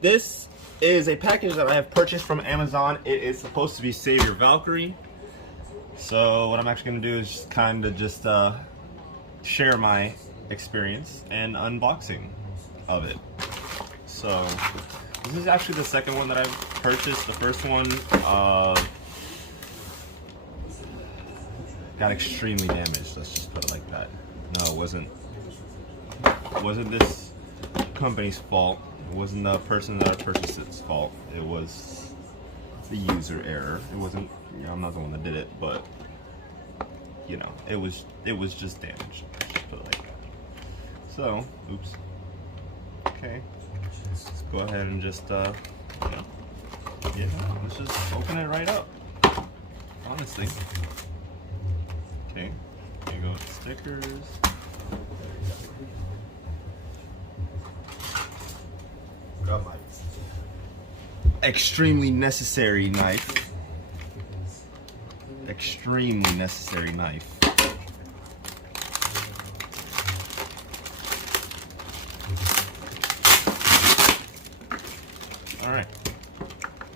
This is a package that I have purchased from Amazon. It is supposed to be Save Your Valkyrie. So what I'm actually going to do is kind of just share my experience and unboxing of it. So this is actually the second one that I've purchased. The first one got extremely damaged. Let's just put it like that. No, it wasn't this company's fault. It wasn't the person that I purchased it's fault. It was the user error. It wasn't, you know, I'm not the one that did it, but you know, it was just damaged. Just put it like that. So, oops. Okay. Let's go ahead and just you know, yeah, let's just open it right up. Honestly. Okay. Here you go with the stickers. Got my extremely necessary knife. Extremely necessary knife. All right,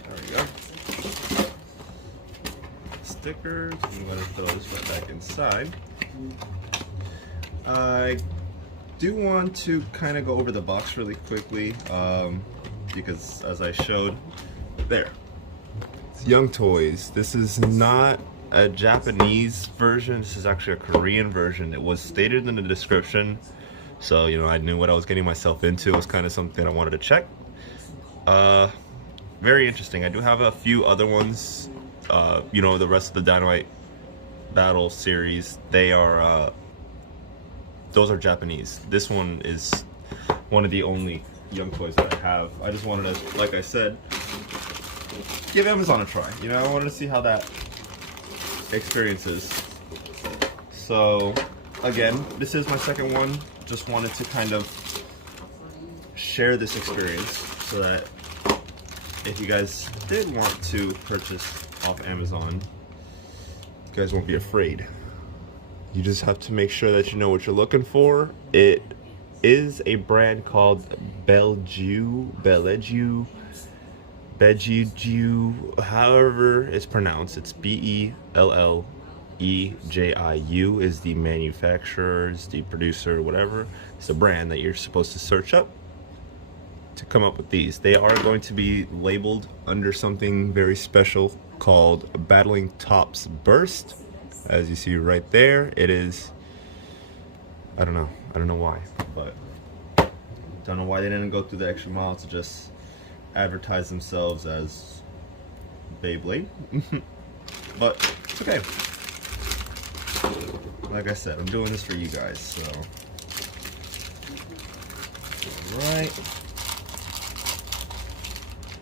there we go. Stickers. I'm going to throw this right back inside. I do want to kind of go over the box really quickly because as I showed there, it's Young Toys. This is not a Japanese version. This is actually a Korean version. It was stated in the description, so you know I knew what I was getting myself into. It was kind of something I wanted to check. Very interesting. I do have a few other ones. You know, the rest of the Dynamite Battle series, they are those are Japanese. This one is one of the only Young Toys that I have. I just wanted to, like I said, give Amazon a try. You know, I wanted to see how that experience is. So, again, this is my second one. Just wanted to kind of share this experience so that if you guys did want to purchase off Amazon, you guys won't be afraid. You just have to make sure that you know what you're looking for. It is a brand called Ben.G, however it's pronounced. It's Bellejiu is the manufacturer, is the producer, whatever. It's a brand that you're supposed to search up to come up with these. They are going to be labeled under something very special called Battling Tops Burst. As you see right there, it is, I don't know why, but don't know why they didn't go through the extra mile to just advertise themselves as Beyblade. But it's okay. Like I said, I'm doing this for you guys, so. Alright.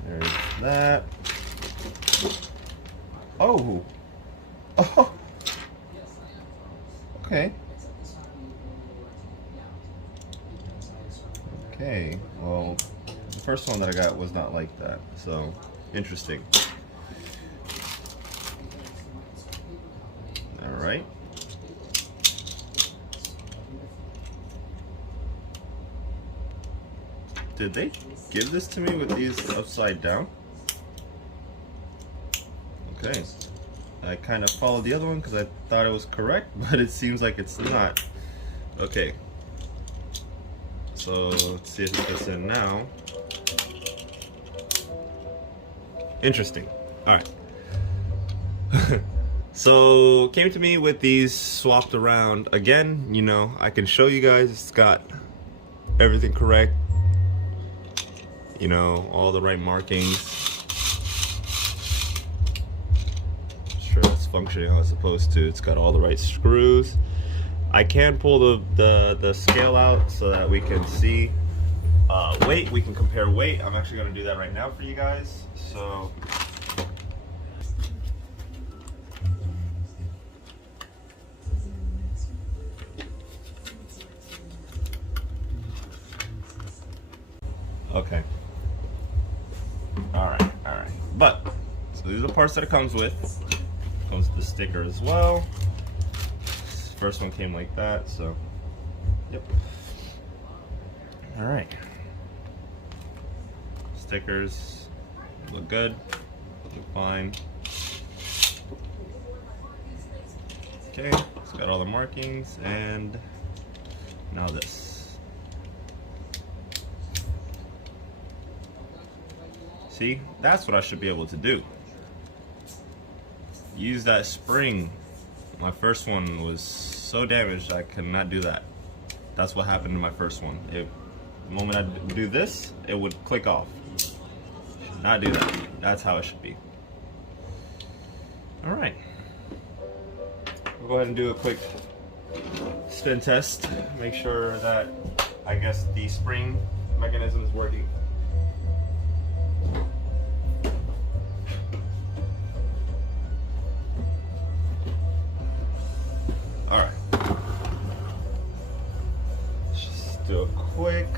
There's that. Oh! Oh! Okay. Okay, well, the first one that I got was not like that, so interesting. Alright. Did they give this to me with these upside down? Okay. I kind of followed the other one because I thought it was correct, but it seems like it's not. Okay. So let's see if it fits in now. Interesting. Alright. So came to me with these swapped around. Again, you know, I can show you guys it's got everything correct. You know, all the right markings. Sure it's functioning how it's supposed to. It's got all the right screws. I can pull the scale out so that we can see weight. We can compare weight. I'm actually going to do that right now for you guys. So okay. Alright. But so these are the parts that it comes with. Comes with the sticker as well. First one came like that, so yep. All right. stickers look good, look fine. Okay, it's got all the markings, and now this. See, that's what I should be able to do. Use that spring. My first one was so damaged I could not do that. That's what happened to my first one. The moment I do this, it would click off. Should not do that. That's how it should be. All right. We'll go ahead and do a quick spin test. Make sure that, I guess, the spring mechanism is working. All right. Let's just do a quick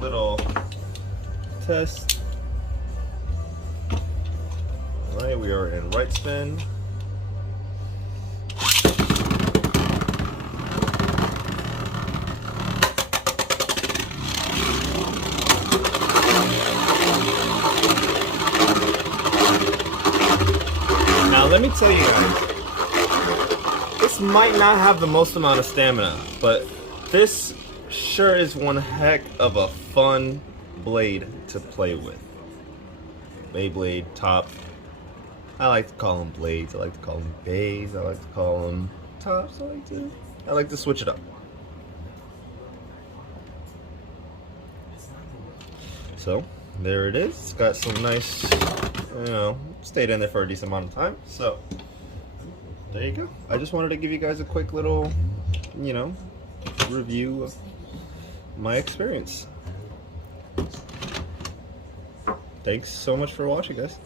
little test. All right, we are in right spin. Now let me tell you guys, this might not have the most amount of stamina, but this sure is one heck of a fun blade to play with. Beyblade top. I like to call them blades. I like to call them bays. I like to call them tops. I like to switch it up. So there it is. It's got some nice, stayed in there for a decent amount of time. So there you go. I just wanted to give you guys a quick little, review of my experience. Thanks so much for watching, guys.